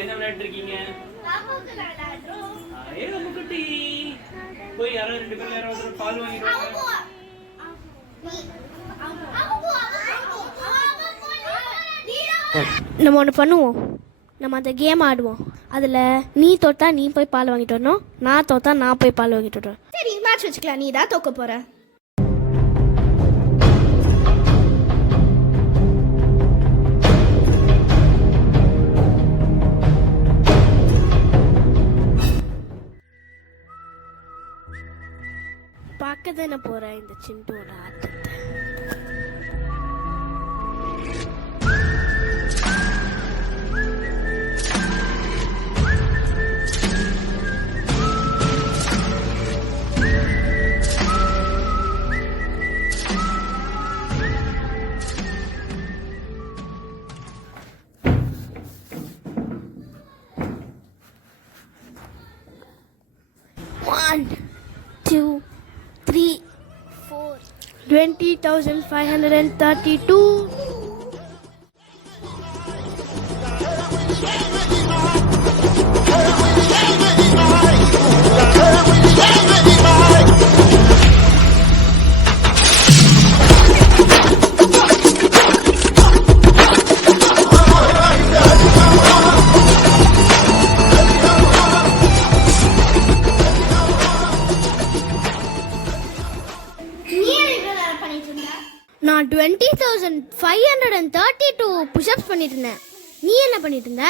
என்ன விளையாட்டு இருக்கீங்க? போய் யாராவது 2 பேர்ல யாராவது பால் வாங்கிட்டு வாங்க. நம்ம ஒன்று பண்ணுவோம். நம்ம அந்த கேம் ஆடுவோம். அதில் நீ தோத்தா நீ போய் பால் வாங்கிட்டு வரணும், நான் தோத்தா நான் போய் பால் வாங்கிட்டு வரேன். சரி, மேட்ச் வச்சுக்கலாம். நீ தான் தோக்க போற. பார்க்க தானே போகிறேன் இந்த சிண்டோட ஆட்டத்தை. One, two, 3, 4, 20,532. நான் 20,532 புஷ்அப்ஸ் பண்ணிட்டு இருந்தேன். நீ என்ன பண்ணிட்டு இருந்த?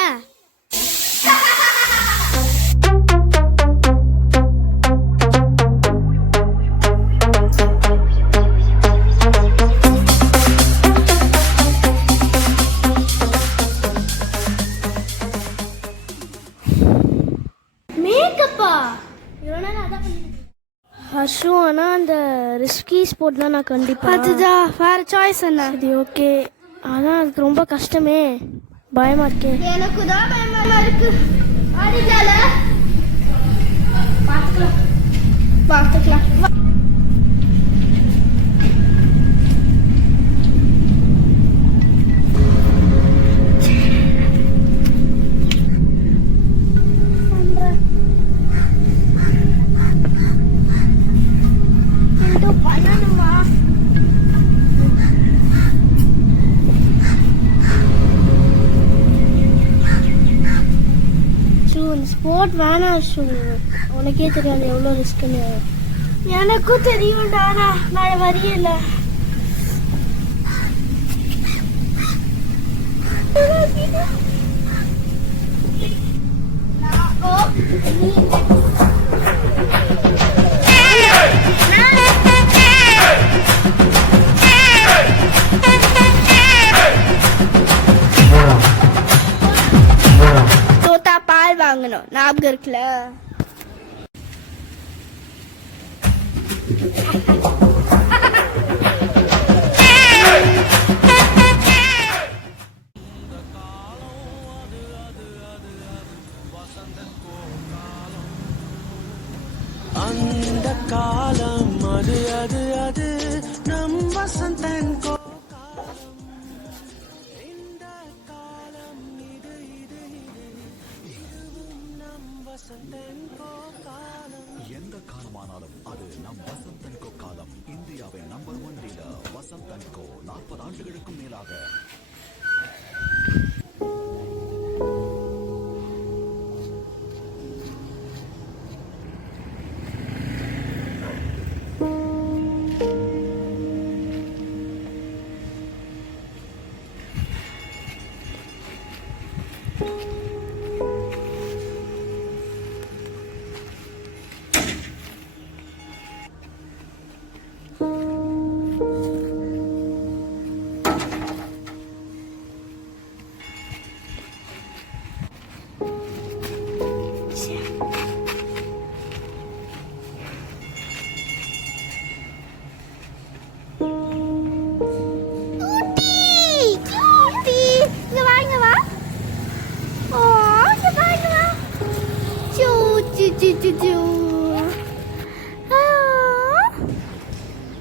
மேக்கப்பா இவ்வளோ நேரம் அதான் பண்ணிட்டு ஹர்ஷு. ஆனால் அந்த ரிஸ்கி ஸ்போர்ட் தான் நான் கண்டிப்பாக. அதுதான் வேற சாய்ஸ் என்ன? அது ஓகே, ஆனால் அதுக்கு ரொம்ப கஷ்டமே, பயமாக இருக்கே. எனக்கு தான் பயமா இருக்கு. ஆடிக்கல பார்த்துக்கலாம் பார்த்துக்கலாம். ஸ்போர்ட் வேணாம் ஷூ, உனக்கே தெரியாது எவ்வளோ ரிஸ்க்குன்னு. எனக்கும் தெரியும் டானா, நான் வரியல. பால் வாங்கணும், ஞாபகம் இருக்குல்ல? அந்த காலம் அது அது அது நம் வசந்தன் எந்த காலமானாலும் அது நம் வசந்தன் கோ காலம். இந்தியாவின் நம்பர் 1 டீலர் வசந்தன் கோ 40 ஆண்டுகளுக்கும் மேலாக.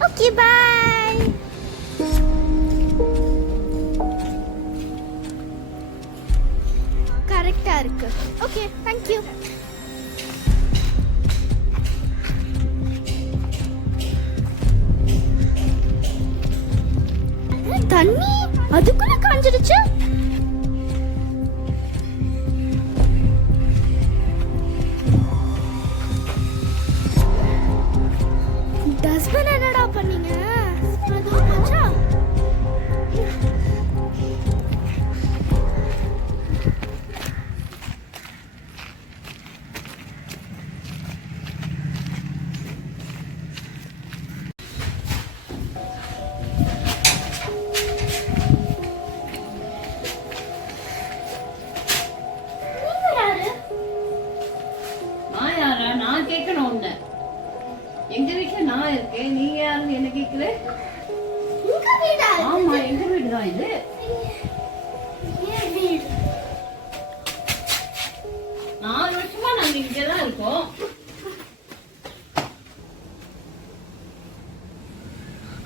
Okay bye. கரெக்டா இருக்கு. Okay thank you. தண்ணி அதுக்குள்ள காஞ்சிடுச்சு. டஸ்ட்பின் என்னடா பண்ணீங்க? அதோ போச்சா? நான் யாரா? நான் கேட்கணும் உன்னை. எங்க வீட்டுல நான் இருக்கேன், நீங்க யாருன்னு என்ன கேக்குற? உங்க வீடா? ஆமா, எங்க வீடு தான் இது. ஏன் வீடு? 4 வருஷமா நாங்க இங்கதான் இருக்கோம்.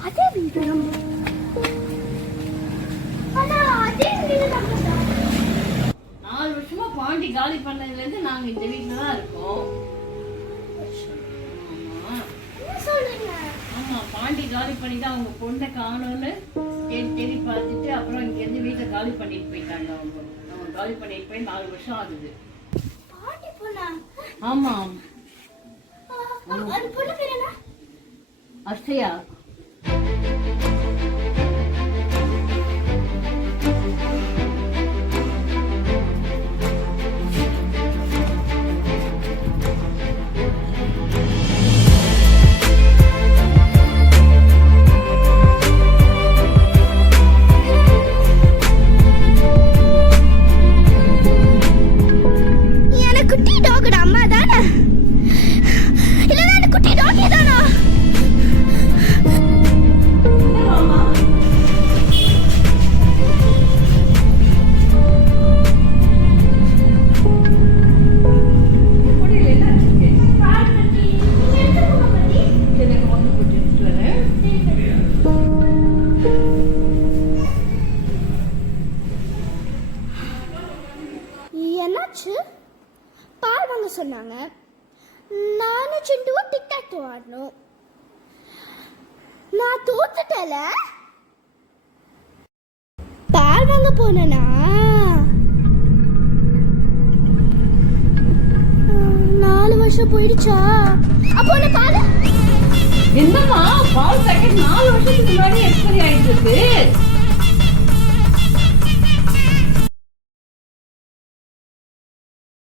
அதே வீடு நம்ம. ஆனா அதே வீடு நம்ம தான். 4 வருஷமா பாண்டி காலி பண்ணதுல இருந்து நாங்க இந்த வீட்டுல தான் இருக்கோம். ஆமா. என்ன சொல்றீங்க? ஆமா, பாண்டி காலி பண்ணிட்டு அவங்க பொண்ணை காணோன்னு தேடி தேடி பார்த்துட்டு அப்புறம் இங்க இருந்து வீட்டை காலி பண்ணிட்டு போயிட்டாங்க. அவங்க காலி பண்ணிட்டு போய் 4 வருஷம் ஆகுது. பாட்டி பொண்ணா? ஆமா, அது பொண்ணு பேர் என்ன? அர்ச்சயா. எனக்கு குட்டி டாக் அம்மா தானே? இல்லைன்னா எனக்கு குட்டி டாக் தானா? என்னாச்சு? பால் வாங்க சொன்னாங்க. நானும் சிண்டுவும் டிக் டாக் ஆடணும். நான் தோத்துட்டல. பால் வாங்க போனேனா 4 வருஷம் போயிடுச்சா? அப்போ பால் என்னம்மா பால் பேக்கெட் 4 வருஷம்